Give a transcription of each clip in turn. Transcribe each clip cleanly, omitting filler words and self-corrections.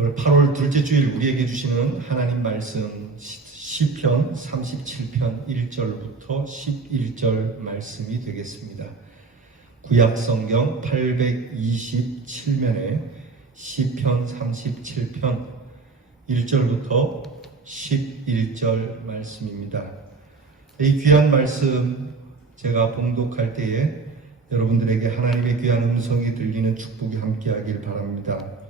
오늘 8월 둘째 주일 우리에게 주시는 하나님 말씀 시편 37편 1절부터 11절 말씀이 되겠습니다. 구약 성경 827면에 시편 37편 1절부터 11절 말씀입니다. 이 귀한 말씀 제가 봉독할 때에 여러분들에게 하나님의 귀한 음성이 들리는 축복이 함께하길 바랍니다.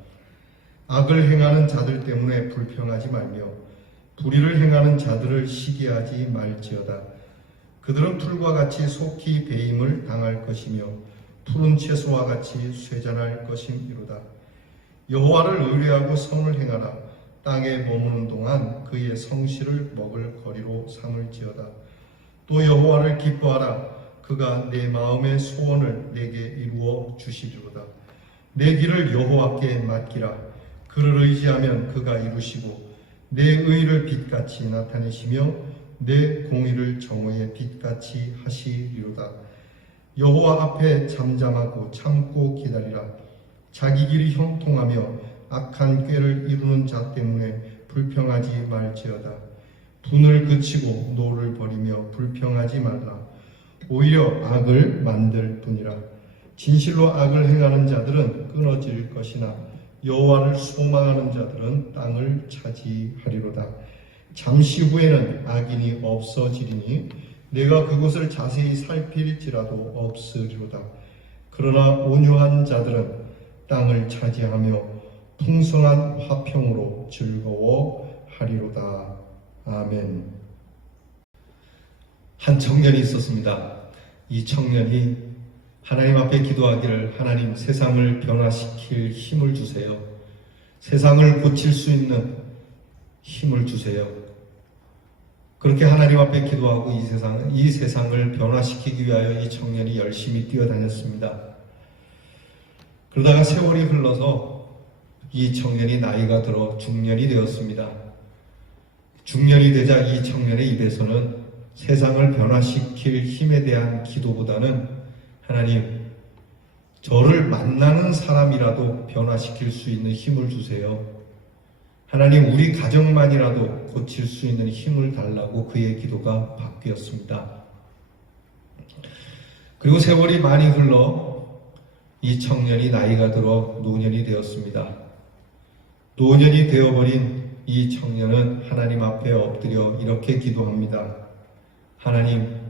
악을 행하는 자들 때문에 불평하지 말며 불의를 행하는 자들을 시기하지 말지어다. 그들은 풀과 같이 속히 배임을 당할 것이며 푸른 채소와 같이 쇠잔할 것임이로다. 여호와를 의뢰하고 선을 행하라. 땅에 머무는 동안 그의 성실을 먹을 거리로 삼을지어다. 또 여호와를 기뻐하라. 그가 내 마음의 소원을 내게 이루어 주시리로다. 내 길을 여호와께 맡기라. 그를 의지하면 그가 이루시고 내 의를 빛같이 나타내시며 내 공의를 정오의 빛같이 하시리로다. 여호와 앞에 잠잠하고 참고 기다리라. 자기 길이 형통하며 악한 꾀를 이루는 자 때문에 불평하지 말지어다. 분을 그치고 노를 버리며 불평하지 말라. 오히려 악을 만들 뿐이라. 진실로 악을 행하는 자들은 끊어질 것이나 여호와를 소망하는 자들은 땅을 차지하리로다. 잠시 후에는 악인이 없어지리니 내가 그곳을 자세히 살필지라도 없으리로다. 그러나 온유한 자들은 땅을 차지하며 풍성한 화평으로 즐거워하리로다. 아멘. 한 청년이 있었습니다. 이 청년이 하나님 앞에 기도하기를, 하나님, 세상을 변화시킬 힘을 주세요. 세상을 고칠 수 있는 힘을 주세요. 그렇게 하나님 앞에 기도하고 이 세상을 변화시키기 위하여 이 청년이 열심히 뛰어다녔습니다. 그러다가 세월이 흘러서 이 청년이 나이가 들어 중년이 되었습니다. 중년이 되자 이 청년의 입에서는 세상을 변화시킬 힘에 대한 기도보다는, 하나님, 저를 만나는 사람이라도 변화시킬 수 있는 힘을 주세요. 하나님, 우리 가정만이라도 고칠 수 있는 힘을 달라고 그의 기도가 바뀌었습니다. 그리고 세월이 많이 흘러 이 청년이 나이가 들어 노년이 되었습니다. 노년이 되어버린 이 청년은 하나님 앞에 엎드려 이렇게 기도합니다. 하나님,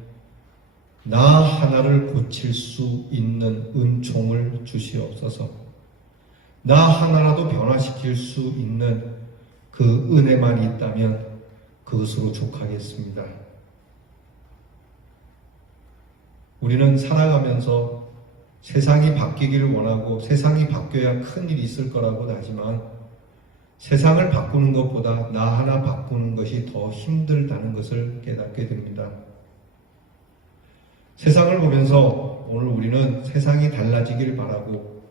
나 하나를 고칠 수 있는 은총을 주시옵소서. 나 하나라도 변화시킬 수 있는 그 은혜만 있다면 그것으로 족하겠습니다. 우리는 살아가면서 세상이 바뀌기를 원하고 세상이 바뀌어야 큰 일이 있을 거라고 하지만 세상을 바꾸는 것보다 나 하나 바꾸는 것이 더 힘들다는 것을 깨닫게 됩니다. 세상을 보면서 오늘 우리는 세상이 달라지기를 바라고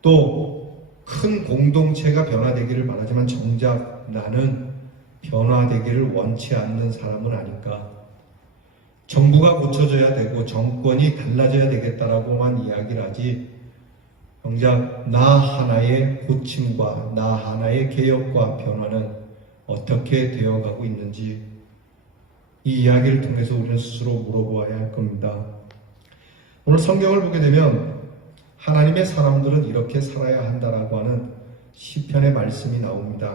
또 큰 공동체가 변화되기를 바라지만 정작 나는 변화되기를 원치 않는 사람은 아닐까. 정부가 고쳐져야 되고 정권이 달라져야 되겠다라고만 이야기를 하지, 정작 나 하나의 고침과 나 하나의 개혁과 변화는 어떻게 되어가고 있는지 이 이야기를 통해서 우리는 스스로 물어보아야 할 겁니다. 오늘 성경을 보게 되면 하나님의 사람들은 이렇게 살아야 한다라고 하는 시편의 말씀이 나옵니다.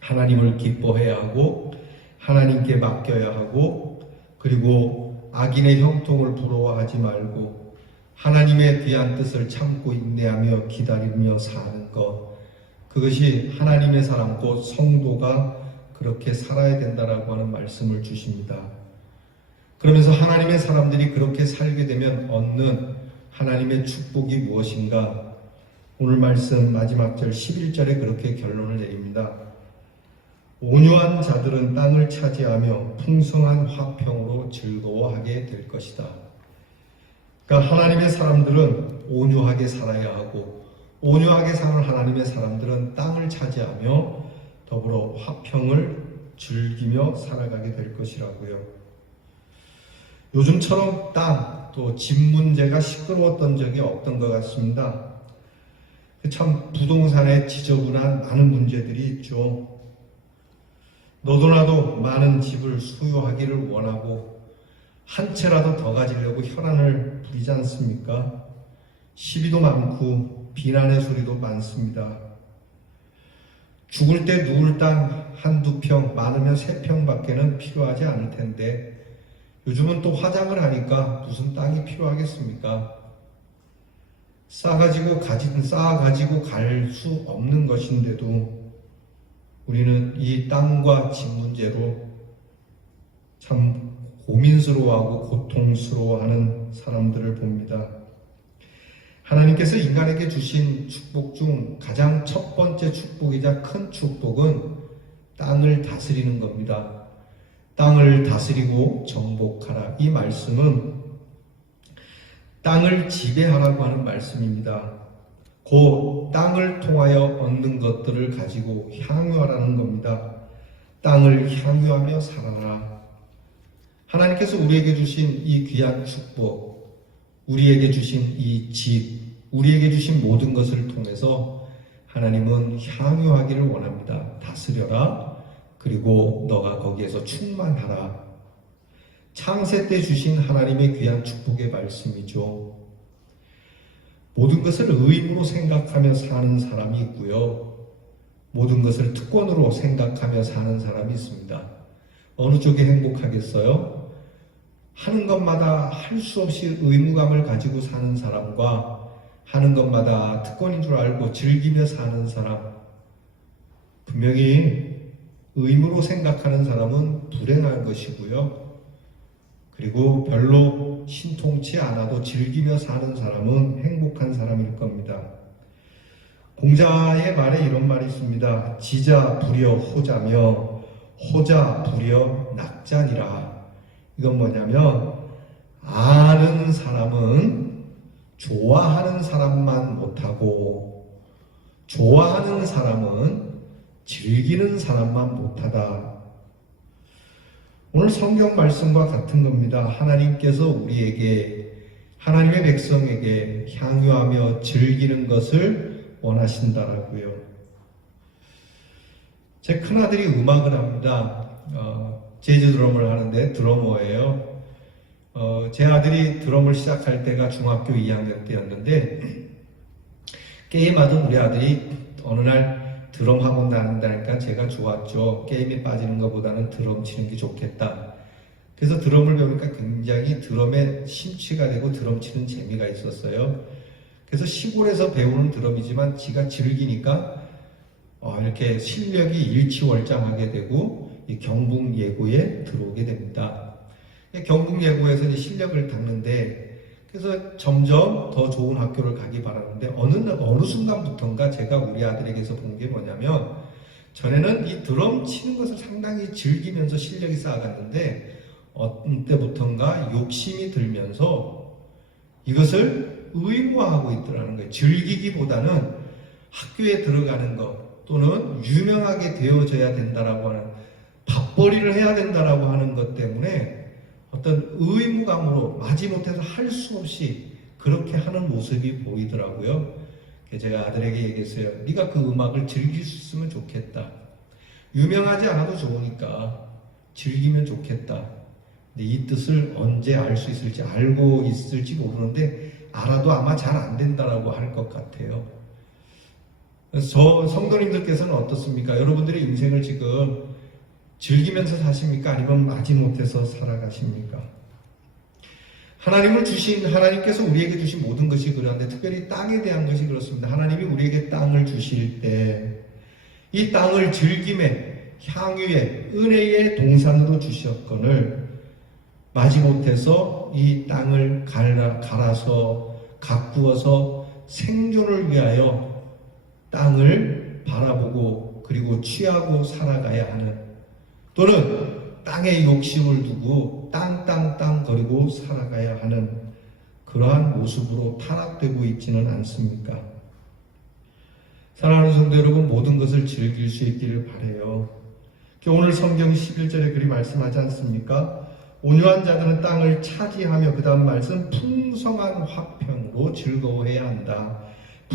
하나님을 기뻐해야 하고 하나님께 맡겨야 하고, 그리고 악인의 형통을 부러워하지 말고 하나님의 귀한 뜻을 참고 인내하며 기다리며 사는 것, 그것이 하나님의 사람 곧 성도가 그렇게 살아야 된다라고 하는 말씀을 주십니다. 그러면서 하나님의 사람들이 그렇게 살게 되면 얻는 하나님의 축복이 무엇인가? 오늘 말씀 마지막 절 11절에 그렇게 결론을 내립니다. 온유한 자들은 땅을 차지하며 풍성한 화평으로 즐거워하게 될 것이다. 그러니까 하나님의 사람들은 온유하게 살아야 하고, 온유하게 사는 하나님의 사람들은 땅을 차지하며 더불어 화평을 즐기며 살아가게 될 것이라고요. 요즘처럼 땅, 또 집 문제가 시끄러웠던 적이 없던 것 같습니다. 참 부동산에 지저분한 많은 문제들이 있죠. 너도 나도 많은 집을 소유하기를 원하고 한 채라도 더 가지려고 혈안을 부리지 않습니까? 시비도 많고 비난의 소리도 많습니다. 죽을 때 누울 땅 한두 평, 많으면 3평밖에는 필요하지 않을 텐데 요즘은 또 화장을 하니까 무슨 땅이 필요하겠습니까? 쌓아가지고 갈 수 없는 것인데도 우리는 이 땅과 집 문제로 참 고민스러워하고 고통스러워하는 사람들을 봅니다. 하나님께서 인간에게 주신 축복 중 가장 첫 번째 축복이자 큰 축복은 땅을 다스리는 겁니다. 땅을 다스리고 정복하라. 이 말씀은 땅을 지배하라고 하는 말씀입니다. 곧 땅을 통하여 얻는 것들을 가지고 향유하라는 겁니다. 땅을 향유하며 살아라. 하나님께서 우리에게 주신 이 귀한 축복, 우리에게 주신 이 집, 우리에게 주신 모든 것을 통해서 하나님은 향유하기를 원합니다. 다스려라. 그리고 너가 거기에서 충만하라. 창세 때 주신 하나님의 귀한 축복의 말씀이죠. 모든 것을 의무로 생각하며 사는 사람이 있고요. 모든 것을 특권으로 생각하며 사는 사람이 있습니다. 어느 쪽이 행복하겠어요? 하는 것마다 할 수 없이 의무감을 가지고 사는 사람과 하는 것마다 특권인 줄 알고 즐기며 사는 사람, 분명히 의무로 생각하는 사람은 불행한 것이고요. 그리고 별로 신통치 않아도 즐기며 사는 사람은 행복한 사람일 겁니다. 공자의 말에 이런 말이 있습니다. 지자 부려 호자며 호자 부려 낙자니라. 이건 뭐냐면 아는 사람은 좋아하는 사람만 못하고 좋아하는 사람은 즐기는 사람만 못하다. 오늘 성경 말씀과 같은 겁니다. 하나님께서 우리에게, 하나님의 백성에게 향유하며 즐기는 것을 원하신다라고요. 제 큰아들이 음악을 합니다. 재즈 드럼을 하는데 드러머예요. 제 아들이 드럼을 시작할 때가 중학교 2학년 때였는데 게임하던 우리 아들이 어느 날 드럼 학원 다닌다니까 제가 좋았죠. 게임에 빠지는 것보다는 드럼 치는 게 좋겠다. 그래서 드럼을 배우니까 굉장히 드럼에 심취가 되고 드럼 치는 재미가 있었어요. 그래서 시골에서 배우는 드럼이지만 지가 즐기니까 이렇게 실력이 일취월장하게 되고 이 경북예고에 들어오게 됩니다. 경북예고에서 이제 실력을 닦는데 그래서 점점 더 좋은 학교를 가기 바라는데 어느 순간부터인가 제가 우리 아들에게서 본 게 뭐냐면 전에는 이 드럼 치는 것을 상당히 즐기면서 실력이 쌓아갔는데 어느 때부터인가 욕심이 들면서 이것을 의무화하고 있더라는 거예요. 즐기기보다는 학교에 들어가는 것 또는 유명하게 되어져야 된다라고 하는 밥벌이를 해야 된다라고 하는 것 때문에 어떤 의무감으로 마지못해서 할 수 없이 그렇게 하는 모습이 보이더라고요. 제가 아들에게 얘기했어요. 네가 그 음악을 즐길 수 있으면 좋겠다. 유명하지 않아도 좋으니까 즐기면 좋겠다. 근데 이 뜻을 언제 알 수 있을지 알고 있을지 모르는데 알아도 아마 잘 안 된다라고 할 것 같아요. 그래서 저 성도님들께서는 어떻습니까? 여러분들의 인생을 지금 즐기면서 사십니까? 아니면 마지못해서 살아가십니까? 하나님께서 우리에게 주신 모든 것이 그러한데 특별히 땅에 대한 것이 그렇습니다. 하나님이 우리에게 땅을 주실 때 이 땅을 즐김의, 향유의, 은혜의 동산으로 주셨거늘 마지못해서 이 땅을 갈아서 가꾸어서 생존을 위하여 땅을 바라보고 그리고 취하고 살아가야 하는 또는 땅에 욕심을 두고 땅 거리고 살아가야 하는 그러한 모습으로 타락되고 있지는 않습니까? 사랑하는 성도 여러분, 모든 것을 즐길 수 있기를 바라요. 오늘 성경 11절에 그리 말씀하지 않습니까? 온유한 자들은 땅을 차지하며 그 다음 말씀 풍성한 화평으로 즐거워해야 한다.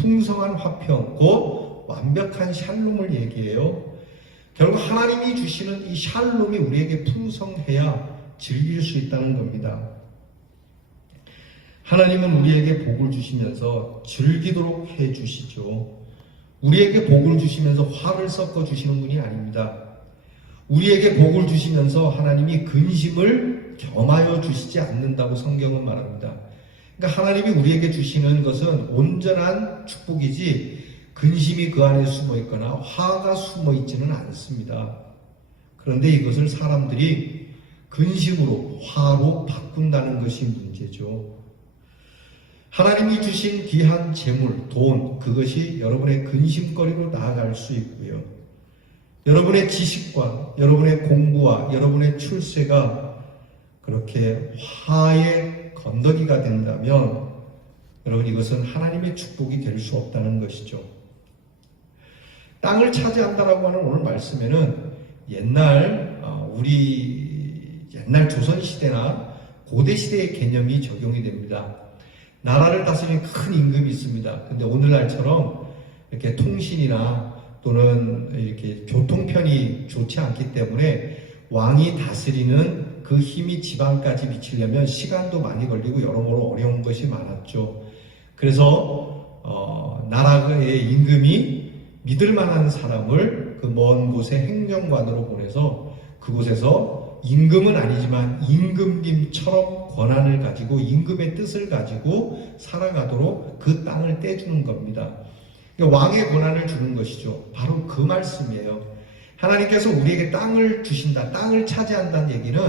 풍성한 화평, 곧 완벽한 샬롬을 얘기해요. 결국 하나님이 주시는 이 샬롬이 우리에게 풍성해야 즐길 수 있다는 겁니다. 하나님은 우리에게 복을 주시면서 즐기도록 해주시죠. 우리에게 복을 주시면서 화를 섞어 주시는 분이 아닙니다. 우리에게 복을 주시면서 하나님이 근심을 겸하여 주시지 않는다고 성경은 말합니다. 그러니까 하나님이 우리에게 주시는 것은 온전한 축복이지 근심이 그 안에 숨어 있거나 화가 숨어 있지는 않습니다. 그런데 이것을 사람들이 근심으로 화로 바꾼다는 것이 문제죠. 하나님이 주신 귀한 재물, 돈, 그것이 여러분의 근심거리로 나아갈 수 있고요. 여러분의 지식과 여러분의 공부와 여러분의 출세가 그렇게 화의 건더기가 된다면 여러분 이것은 하나님의 축복이 될 수 없다는 것이죠. 땅을 차지한다라고 하는 오늘 말씀에는 우리 옛날 조선시대나 고대시대의 개념이 적용이 됩니다. 나라를 다스리는 큰 임금이 있습니다. 근데 오늘날처럼 이렇게 통신이나 또는 이렇게 교통편이 좋지 않기 때문에 왕이 다스리는 그 힘이 지방까지 미치려면 시간도 많이 걸리고 여러모로 어려운 것이 많았죠. 그래서 나라의 임금이 믿을 만한 사람을 그 먼 곳에 행정관으로 보내서 그곳에서 임금은 아니지만 임금님처럼 권한을 가지고 임금의 뜻을 가지고 살아가도록 그 땅을 떼주는 겁니다. 왕의 권한을 주는 것이죠. 바로 그 말씀이에요. 하나님께서 우리에게 땅을 주신다, 땅을 차지한다는 얘기는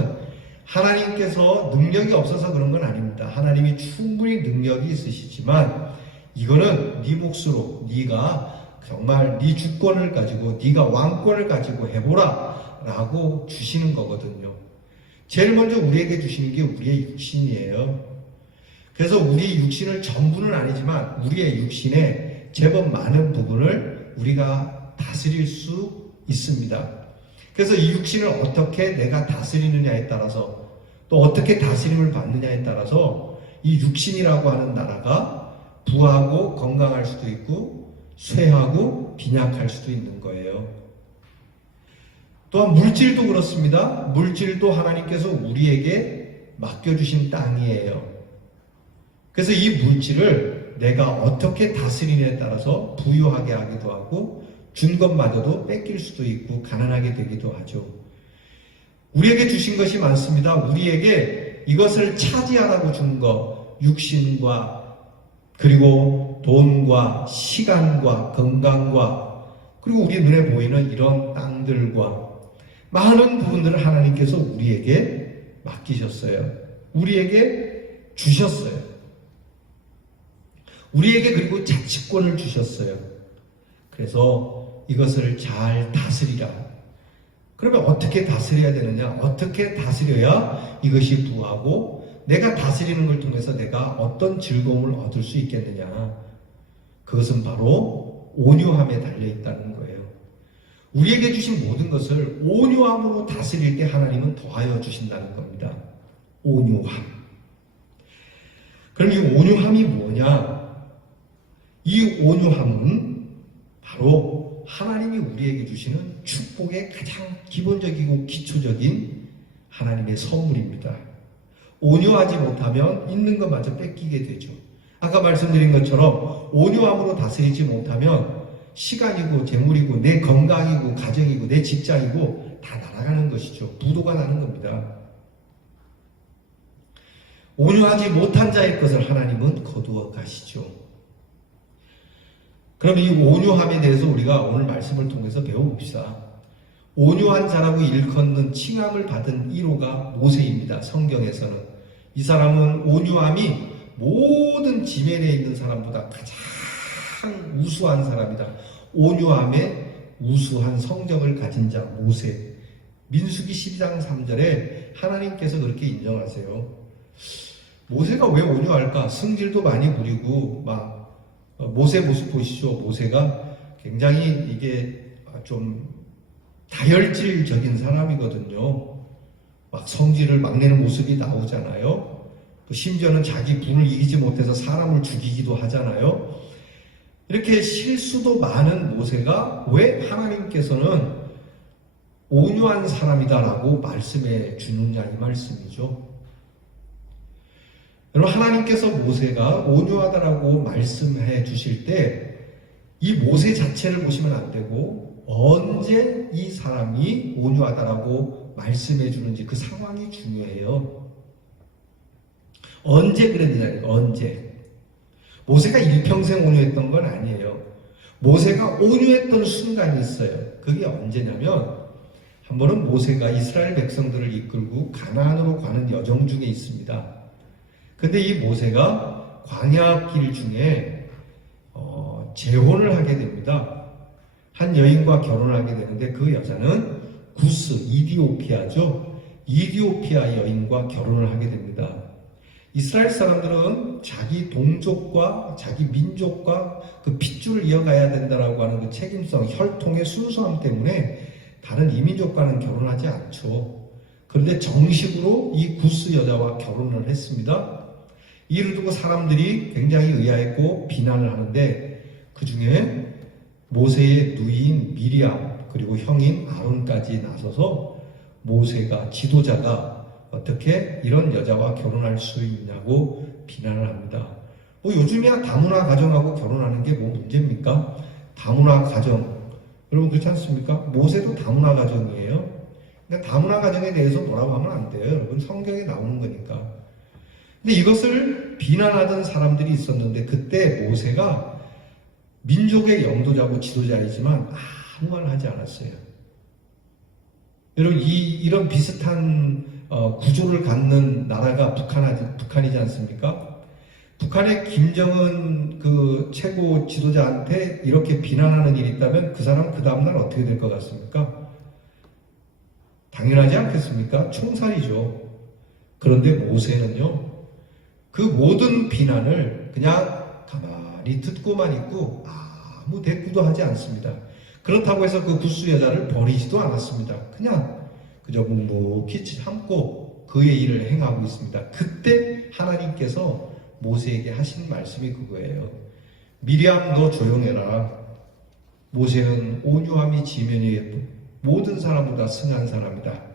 하나님께서 능력이 없어서 그런 건 아닙니다. 하나님이 충분히 능력이 있으시지만 이거는 네 몫으로 네가 정말 네 주권을 가지고 네가 왕권을 가지고 해보라 라고 주시는 거거든요. 제일 먼저 우리에게 주시는 게 우리의 육신이에요. 그래서 우리 육신을 전부는 아니지만 우리의 육신의 제법 많은 부분을 우리가 다스릴 수 있습니다. 그래서 이 육신을 어떻게 내가 다스리느냐에 따라서 또 어떻게 다스림을 받느냐에 따라서 이 육신이라고 하는 나라가 부하고 건강할 수도 있고 쇠하고 빈약할 수도 있는 거예요. 또한 물질도 그렇습니다. 물질도 하나님께서 우리에게 맡겨주신 땅이에요. 그래서 이 물질을 내가 어떻게 다스리느냐에 따라서 부유하게 하기도 하고 준 것마저도 뺏길 수도 있고 가난하게 되기도 하죠. 우리에게 주신 것이 많습니다. 우리에게 이것을 차지하라고 준 것, 육신과 그리고 돈과 시간과 건강과 그리고 우리 눈에 보이는 이런 땅들과 많은 부분들을 하나님께서 우리에게 맡기셨어요. 우리에게 주셨어요. 우리에게 그리고 자치권을 주셨어요. 그래서 이것을 잘 다스리라. 그러면 어떻게 다스려야 되느냐? 어떻게 다스려야 이것이 부하고 내가 다스리는 걸 통해서 내가 어떤 즐거움을 얻을 수 있겠느냐? 그것은 바로 온유함에 달려있다는 거예요. 우리에게 주신 모든 것을 온유함으로 다스릴 때 하나님은 더하여 주신다는 겁니다. 온유함. 그럼 이 온유함이 뭐냐? 이 온유함은 바로 하나님이 우리에게 주시는 축복의 가장 기본적이고 기초적인 하나님의 선물입니다. 온유하지 못하면 있는 것마저 뺏기게 되죠. 아까 말씀드린 것처럼 온유함으로 다스리지 못하면 시간이고 재물이고 내 건강이고 가정이고 내 직장이고 다 날아가는 것이죠. 부도가 나는 겁니다. 온유하지 못한 자의 것을 하나님은 거두어 가시죠. 그럼 이 온유함에 대해서 우리가 오늘 말씀을 통해서 배워봅시다. 온유한 자라고 일컫는 칭함을 받은 1호가 모세입니다. 성경에서는. 이 사람은 온유함이 모든 지면에 있는 사람보다 가장 우수한 사람이다. 온유함에 우수한 성적을 가진 자 모세. 민수기 12장 3절에 하나님께서 그렇게 인정하세요. 모세가 왜 온유할까? 승질도 많이 부리고 모세 모습 보시죠. 모세가 굉장히 이게 좀 다혈질적인 사람이거든요. 막 성질을 막 내는 모습이 나오잖아요. 또 심지어는 자기 분을 이기지 못해서 사람을 죽이기도 하잖아요. 이렇게 실수도 많은 모세가 왜 하나님께서는 온유한 사람이다라고 말씀해 주느냐 이 말씀이죠. 여러분, 하나님께서 모세가 온유하다라고 말씀해 주실 때 이 모세 자체를 보시면 안 되고 언제 이 사람이 온유하다라고 말씀해 주는지 그 상황이 중요해요. 언제 그랬느냐, 언제. 모세가 일평생 온유했던 건 아니에요. 모세가 온유했던 순간이 있어요. 그게 언제냐면 한 번은 모세가 이스라엘 백성들을 이끌고 가나안으로 가는 여정 중에 있습니다. 근데 이 모세가 광야 길 중에 재혼을 하게 됩니다. 한 여인과 결혼을 하게 되는데 그 여자는 구스, 이디오피아죠. 이디오피아 여인과 결혼을 하게 됩니다. 이스라엘 사람들은 자기 동족과 자기 민족과 그 핏줄을 이어가야 된다라고 하는 그 책임성, 혈통의 순수함 때문에 다른 이민족과는 결혼하지 않죠. 그런데 정식으로 이 구스 여자와 결혼을 했습니다. 이를 두고 사람들이 굉장히 의아했고 비난을 하는데 그 중에 모세의 누이인 미리암 그리고 형인 아론까지 나서서 모세가 지도자가 어떻게 이런 여자와 결혼할 수 있냐고 비난을 합니다. 요즘이야 다문화 가정하고 결혼하는 게 뭐 문제입니까? 다문화 가정 여러분 그렇지 않습니까? 모세도 다문화 가정이에요. 그러니까 다문화 가정에 대해서 뭐라고 하면 안 돼요. 여러분 성경에 나오는 거니까. 근데 이것을 비난하던 사람들이 있었는데 그때 모세가 민족의 영도자고 지도자이지만 아무 말 하지 않았어요. 여러분 이런 비슷한 구조를 갖는 나라가 북한이지 않습니까? 북한의 김정은 그 최고 지도자한테 이렇게 비난하는 일이 있다면 그 사람은 그 다음날 어떻게 될 것 같습니까? 당연하지 않겠습니까? 총살이죠. 그런데 모세는요, 그 모든 비난을 그냥 가만히 듣고만 있고 아무 대꾸도 하지 않습니다. 그렇다고 해서 그 구스 여자를 버리지도 않았습니다. 그냥 그저 묵묵히 참고 그의 일을 행하고 있습니다. 그때 하나님께서 모세에게 하신 말씀이 그거예요. 미리암 너 조용해라. 모세는 온유함이 지면에 모든 사람보다 승한 사람이다.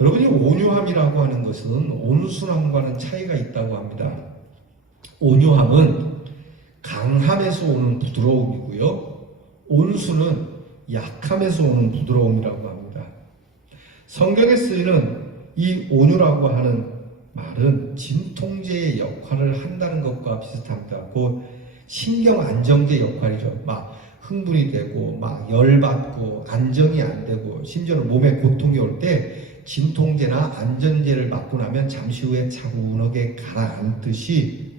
여러분이 온유함이라고 하는 것은 온순함과는 차이가 있다고 합니다. 온유함은 강함에서 오는 부드러움이고요. 온순은 약함에서 오는 부드러움이라고 합니다. 성경에 쓰이는 이 온유라고 하는 말은 진통제의 역할을 한다는 것과 비슷합니다. 그 신경 안정제 역할이죠. 막 흥분이 되고 막 열받고 안정이 안 되고 심지어는 몸에 고통이 올 때 진통제나 안전제를 맞고 나면 잠시 후에 차분하게 가라앉듯이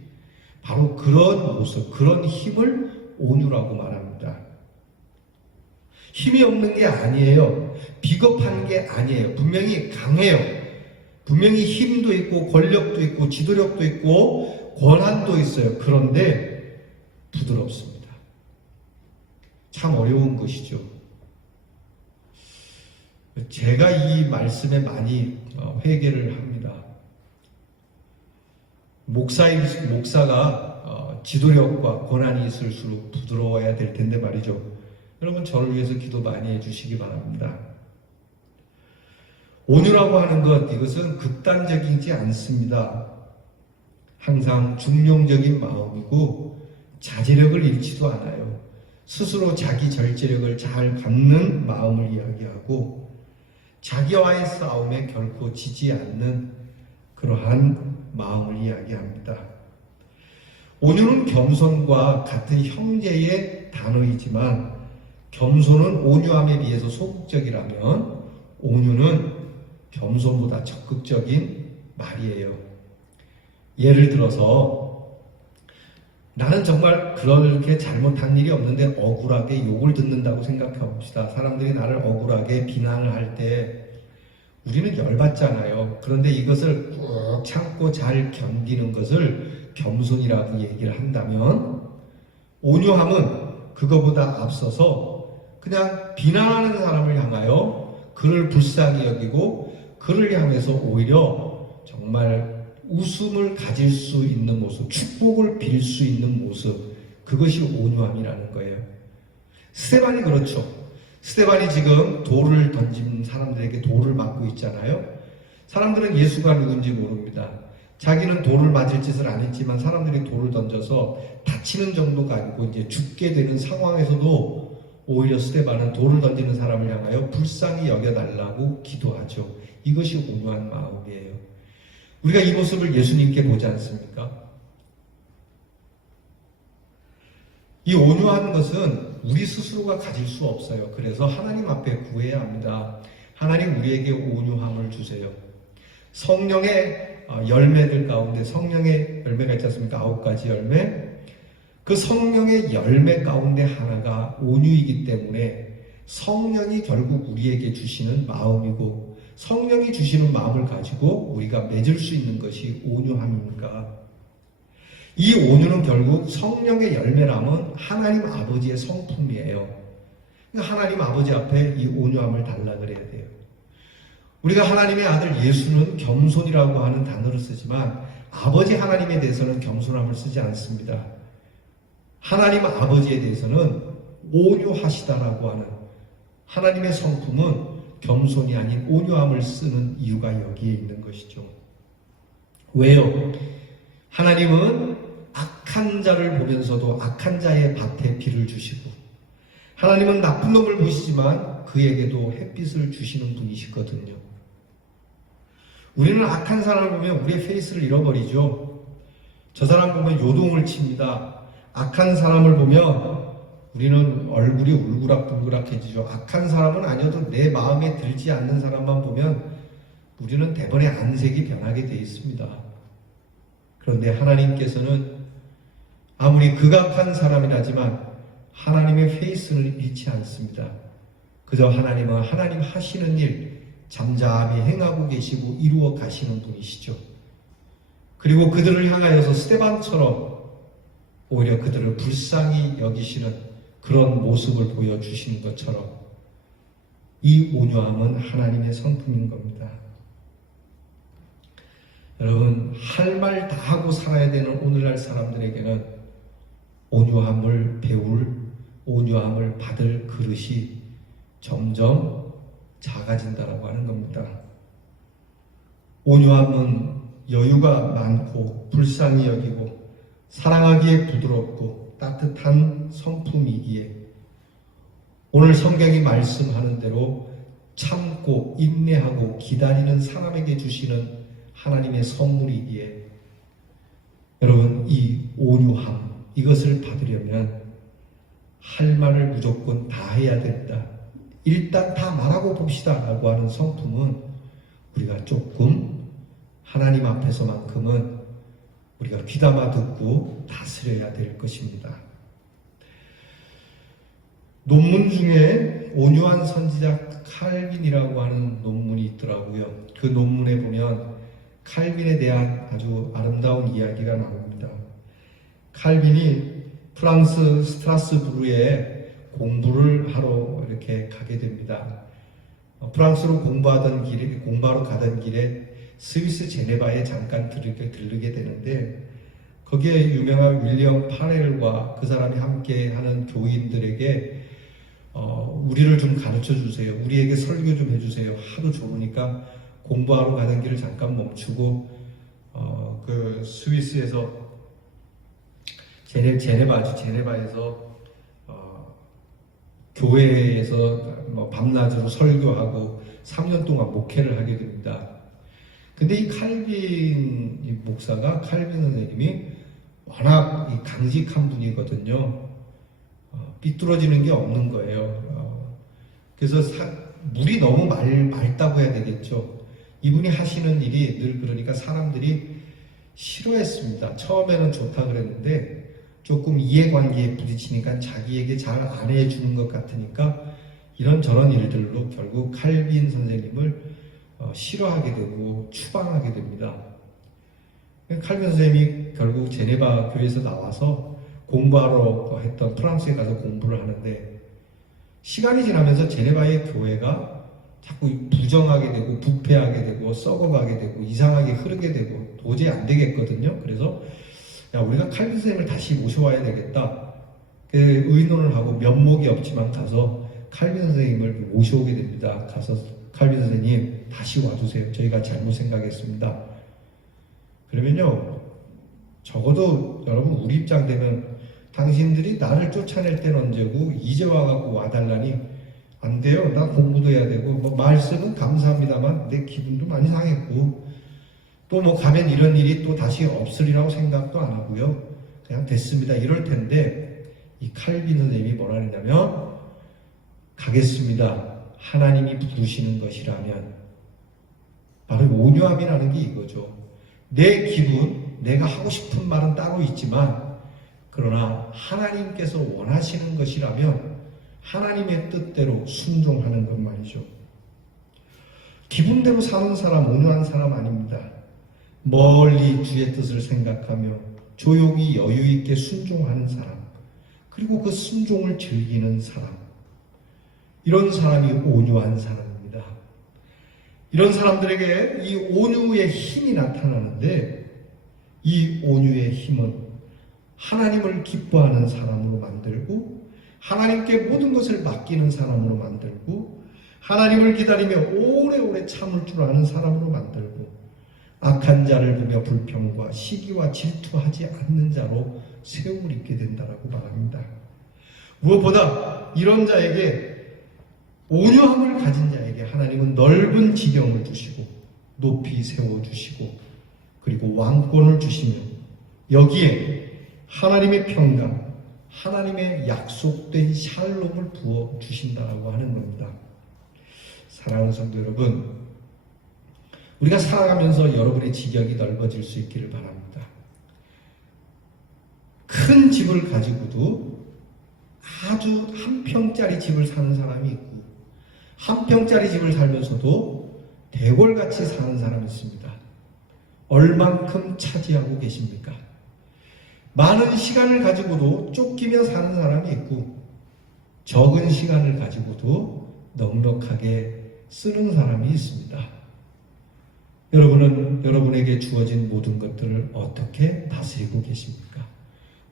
바로 그런 모습, 그런 힘을 온유라고 말합니다. 힘이 없는 게 아니에요. 비겁한 게 아니에요. 분명히 강해요. 분명히 힘도 있고 권력도 있고 지도력도 있고 권한도 있어요. 그런데 부드럽습니다. 참 어려운 것이죠. 제가 이 말씀에 많이 회개를 합니다. 목사가 지도력과 권한이 있을수록 부드러워야 될 텐데 말이죠. 여러분 저를 위해서 기도 많이 해주시기 바랍니다. 온유라고 하는 것, 이것은 극단적이지 않습니다. 항상 중용적인 마음이고 자제력을 잃지도 않아요. 스스로 자기 절제력을 잘 갖는 마음을 이야기하고 자기와의 싸움에 결코 지지 않는 그러한 마음을 이야기합니다. 온유는 겸손과 같은 형제의 단어이지만 겸손은 온유함에 비해서 소극적이라면 온유는 겸손보다 적극적인 말이에요. 예를 들어서 나는 정말 그렇게 잘못한 일이 없는데 억울하게 욕을 듣는다고 생각해 봅시다. 사람들이 나를 억울하게 비난을 할 때 우리는 열받잖아요. 그런데 이것을 꾹 참고 잘 견디는 것을 겸손이라고 얘기를 한다면 온유함은 그거보다 앞서서 그냥 비난하는 사람을 향하여 그를 불쌍히 여기고 그를 향해서 오히려 정말 웃음을 가질 수 있는 모습, 축복을 빌 수 있는 모습, 그것이 온유함이라는 거예요. 스데반이 그렇죠. 스데반이 지금 돌을 던진 사람들에게 돌을 맞고 있잖아요. 사람들은 예수가 누군지 모릅니다. 자기는 돌을 맞을 짓을 안 했지만 사람들이 돌을 던져서 다치는 정도가 아니고 이제 죽게 되는 상황에서도 오히려 스데반은 돌을 던지는 사람을 향하여 불쌍히 여겨달라고 기도하죠. 이것이 온유한 마음이에요. 우리가 이 모습을 예수님께 보지 않습니까? 이 온유한 것은 우리 스스로가 가질 수 없어요. 그래서 하나님 앞에 구해야 합니다. 하나님 우리에게 온유함을 주세요. 성령의 열매들 가운데 성령의 열매가 있지 않습니까? 9가지 열매. 그 성령의 열매 가운데 하나가 온유이기 때문에 성령이 결국 우리에게 주시는 마음이고 성령이 주시는 마음을 가지고 우리가 맺을 수 있는 것이 온유함입니다. 이 온유는 결국 성령의 열매라면 하나님 아버지의 성품이에요. 그러니까 하나님 아버지 앞에 이 온유함을 달라 그래야 돼요. 우리가 하나님의 아들 예수는 겸손이라고 하는 단어를 쓰지만 아버지 하나님에 대해서는 겸손함을 쓰지 않습니다. 하나님 아버지에 대해서는 온유하시다라고 하는 하나님의 성품은 겸손이 아닌 온유함을 쓰는 이유가 여기에 있는 것이죠. 왜요? 하나님은 악한 자를 보면서도 악한 자의 밭에 비를 주시고 하나님은 나쁜 놈을 보시지만 그에게도 햇빛을 주시는 분이시거든요. 우리는 악한 사람을 보면 우리의 페이스를 잃어버리죠. 저 사람 보면 요동을 칩니다. 악한 사람을 보면 우리는 얼굴이 울그락불그락해지죠. 악한 사람은 아니어도 내 마음에 들지 않는 사람만 보면 우리는 대번에 안색이 변하게 되어 있습니다. 그런데 하나님께서는 아무리 극악한 사람이라지만 하나님의 페이스를 잃지 않습니다. 그저 하나님은 하나님 하시는 일 잠잠히 행하고 계시고 이루어 가시는 분이시죠. 그리고 그들을 향하여서 스데반처럼 오히려 그들을 불쌍히 여기시는 그런 모습을 보여주시는 것처럼 이 온유함은 하나님의 성품인 겁니다. 여러분, 할 말 다 하고 살아야 되는 오늘날 사람들에게는 온유함을 배울, 온유함을 받을 그릇이 점점 작아진다라고 하는 겁니다. 온유함은 여유가 많고 불쌍히 여기고 사랑하기에 부드럽고 따뜻한 성품이기에 오늘 성경이 말씀하는 대로 참고 인내하고 기다리는 사람에게 주시는 하나님의 선물이기에 여러분, 이 온유함 이것을 받으려면 할 말을 무조건 다 해야 된다. 일단 다 말하고 봅시다 라고 하는 성품은 우리가 조금 하나님 앞에서만큼은 우리가 귀담아 듣고 다스려야 될 것입니다. 논문 중에 온유한 선지자 칼빈이라고 하는 논문이 있더라고요. 그 논문에 보면 칼빈에 대한 아주 아름다운 이야기가 나옵니다. 칼빈이 프랑스 스트라스부르에 공부를 하러 이렇게 가게 됩니다. 프랑스로 공부하러 가던 길에 스위스 제네바에 잠깐 들르게 되는데 거기에 유명한 윌리엄 파렐과 그 사람이 함께 하는 교인들에게 우리를 좀 가르쳐 주세요. 우리에게 설교 좀 해주세요. 하도 좋으니까 공부하러 가던 길을 잠깐 멈추고 그 스위스에서 제네바에서 교회에서 밤낮으로 설교하고 3년 동안 목회를 하게 됩니다. 근데 이 칼빈 목사가 칼빈 선생님이 워낙 강직한 분이거든요. 삐뚤어지는 게 없는 거예요. 그래서 물이 너무 맑다고 해야 되겠죠. 이분이 하시는 일이 늘 그러니까 사람들이 싫어했습니다. 처음에는 좋다 그랬는데 조금 이해관계에 부딪히니까 자기에게 잘 안 해주는 것 같으니까 이런저런 일들로 결국 칼빈 선생님을 싫어하게 되고 추방하게 됩니다. 칼빈 선생님이 결국 제네바 교회에서 나와서 공부하러 했던 프랑스에 가서 공부를 하는데 시간이 지나면서 제네바의 교회가 자꾸 부정하게 되고 부패하게 되고 썩어가게 되고 이상하게 흐르게 되고 도저히 안 되겠거든요. 그래서 야, 우리가 칼빈 선생님을 다시 모셔와야 되겠다. 의논을 하고 면목이 없지만 가서 칼빈 선생님을 모셔오게 됩니다. 가서 칼빈 선생님 다시 와주세요. 저희가 잘못 생각했습니다. 그러면요, 적어도 여러분 우리 입장 되면 당신들이 나를 쫓아낼 때는 언제고 이제 와갖고 와달라니 안 돼요. 나 공부도 해야 되고 뭐 말씀은 감사합니다만 내 기분도 많이 상했고 또 뭐 가면 이런 일이 또 다시 없으리라고 생각도 안 하고요. 그냥 됐습니다. 이럴 텐데 이 칼빈 선생님이 뭐라 그러냐면 가겠습니다. 하나님이 부르시는 것이라면 바로 온유함이라는 게 이거죠. 내 기분, 내가 하고 싶은 말은 따로 있지만 그러나 하나님께서 원하시는 것이라면 하나님의 뜻대로 순종하는 것 말이죠. 기분대로 사는 사람, 온유한 사람 아닙니다. 멀리 주의 뜻을 생각하며 조용히 여유 있게 순종하는 사람, 그리고 그 순종을 즐기는 사람, 이런 사람이 온유한 사람입니다. 이런 사람들에게 이 온유의 힘이 나타나는데 이 온유의 힘은 하나님을 기뻐하는 사람으로 만들고 하나님께 모든 것을 맡기는 사람으로 만들고 하나님을 기다리며 오래오래 참을 줄 아는 사람으로 만들고 악한 자를 보며 불평과 시기와 질투하지 않는 자로 세움을 입게 된다라고 말합니다. 무엇보다 이런 자에게 온유함을 가진 자에게 하나님은 넓은 지경을 주시고 높이 세워주시고 그리고 왕권을 주시며 여기에 하나님의 평강, 하나님의 약속된 샬롬을 부어주신다라고 하는 겁니다. 사랑하는 성도 여러분, 우리가 살아가면서 여러분의 지경이 넓어질 수 있기를 바랍니다. 큰 집을 가지고도 아주 한 평짜리 집을 사는 사람이 있고 한 평짜리 집을 살면서도 대궐같이 사는 사람이 있습니다. 얼만큼 차지하고 계십니까? 많은 시간을 가지고도 쫓기며 사는 사람이 있고 적은 시간을 가지고도 넉넉하게 쓰는 사람이 있습니다. 여러분은 여러분에게 주어진 모든 것들을 어떻게 다스리고 계십니까?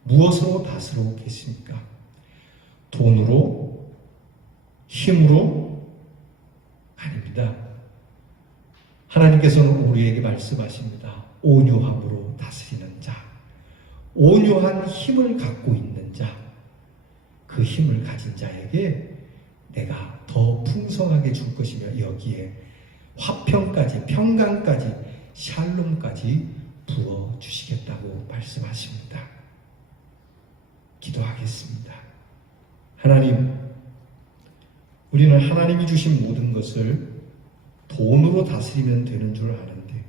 무엇으로 다스리고 계십니까? 돈으로? 힘으로? 아닙니다. 하나님께서는 우리에게 말씀하십니다. 온유함으로 다스리는 자, 온유한 힘을 갖고 있는 자, 그 힘을 가진 자에게 내가 더 풍성하게 줄 것이며 여기에 화평까지, 평강까지, 샬롬까지 부어주시겠다고 말씀하십니다. 기도하겠습니다. 하나님, 우리는 하나님이 주신 모든 것을 돈으로 다스리면 되는 줄 아는데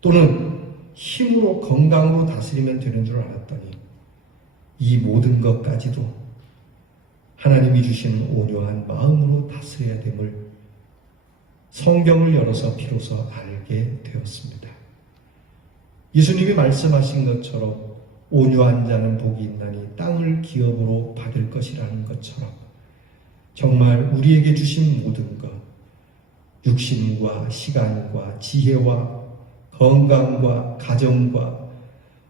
또는 힘으로 건강으로 다스리면 되는 줄 알았더니 이 모든 것까지도 하나님이 주시는 온유한 마음으로 다스려야 됨을 성경을 열어서 비로소 알게 되었습니다. 예수님이 말씀하신 것처럼 온유한 자는 복이 있나니 땅을 기업으로 받을 것이라는 것처럼 정말 우리에게 주신 모든 것, 육신과 시간과 지혜와 건강과 가정과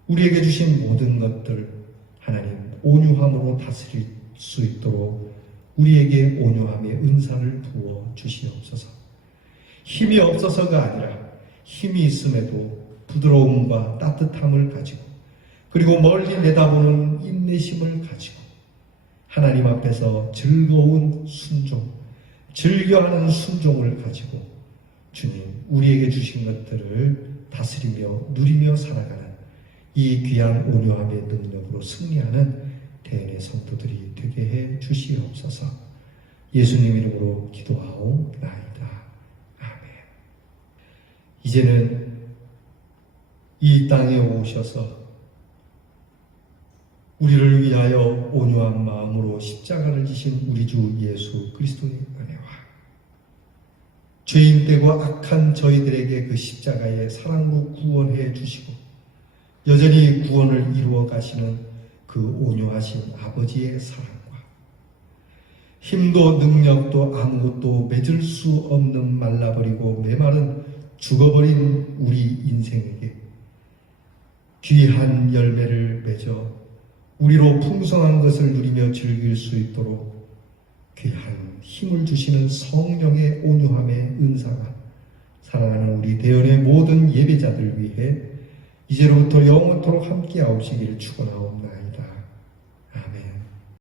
우리에게 주신 모든 것들 하나님 온유함으로 다스릴 수 있도록 우리에게 온유함의 은사를 부어 주시옵소서. 힘이 없어서가 아니라 힘이 있음에도 부드러움과 따뜻함을 가지고 그리고 멀리 내다보는 인내심을 가지고 하나님 앞에서 즐거운 순종, 즐겨하는 순종을 가지고 주님 우리에게 주신 것들을 다스리며 누리며 살아가는 이 귀한 온유함의 능력으로 승리하는 대인의 성도들이 되게 해 주시옵소서. 예수님 이름으로 기도하옵나이다. 아멘. 이제는 이 땅에 오셔서 우리를 위하여 온유한 마음으로 십자가를 지신 우리 주 예수 그리스도의 은혜와 죄인되고 악한 저희들에게 그 십자가의 사랑으로 구원해 주시고 여전히 구원을 이루어 가시는 그 온유하신 아버지의 사랑과 힘도 능력도 아무것도 맺을 수 없는 말라버리고 메마른 죽어버린 우리 인생에게 귀한 열매를 맺어 우리로 풍성한 것을 누리며 즐길 수 있도록 귀한 힘을 주시는 성령의 온유함의 은사가 사랑하는 우리 대연의 모든 예배자들 위해 이제로부터 영원토록 함께하시기를 축원하옵나이다.